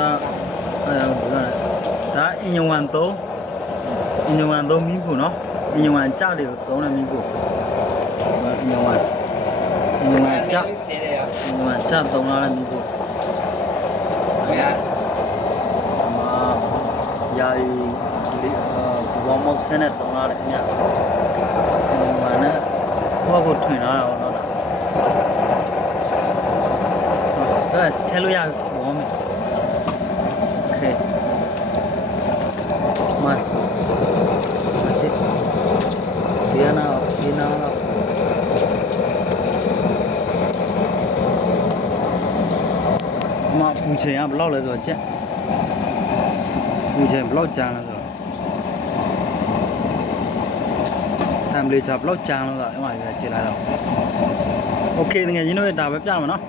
ဒါအင်ယဝန်3မီးဖို့နော်အင်ယဝန်ကြတယ်သုံးတယ်မီးဖို့အင်ယဝန်ကြသုံးလာတယ်မီးဖို့ယာယီဘောမောက်ဆန်းနဲ့သုံးလာတယ်ညဘာနဲ့ဘောကိုထွင်လာတာနော်ဒါထဲလို့ရဘောမယ်โอเคมาเจ็ดเดี๋ยวนะมาปูเชียบล็อกเลยตัวเจ็ดปูเชียบล็อกจางแล้วตัวทำเลยจับล็อกจางแล้วตัวไอ้หมาจะเจ็ดอะไรแล้วโอเคยังไงยินดีด้วยดาวแบบจ้างมาเนาะ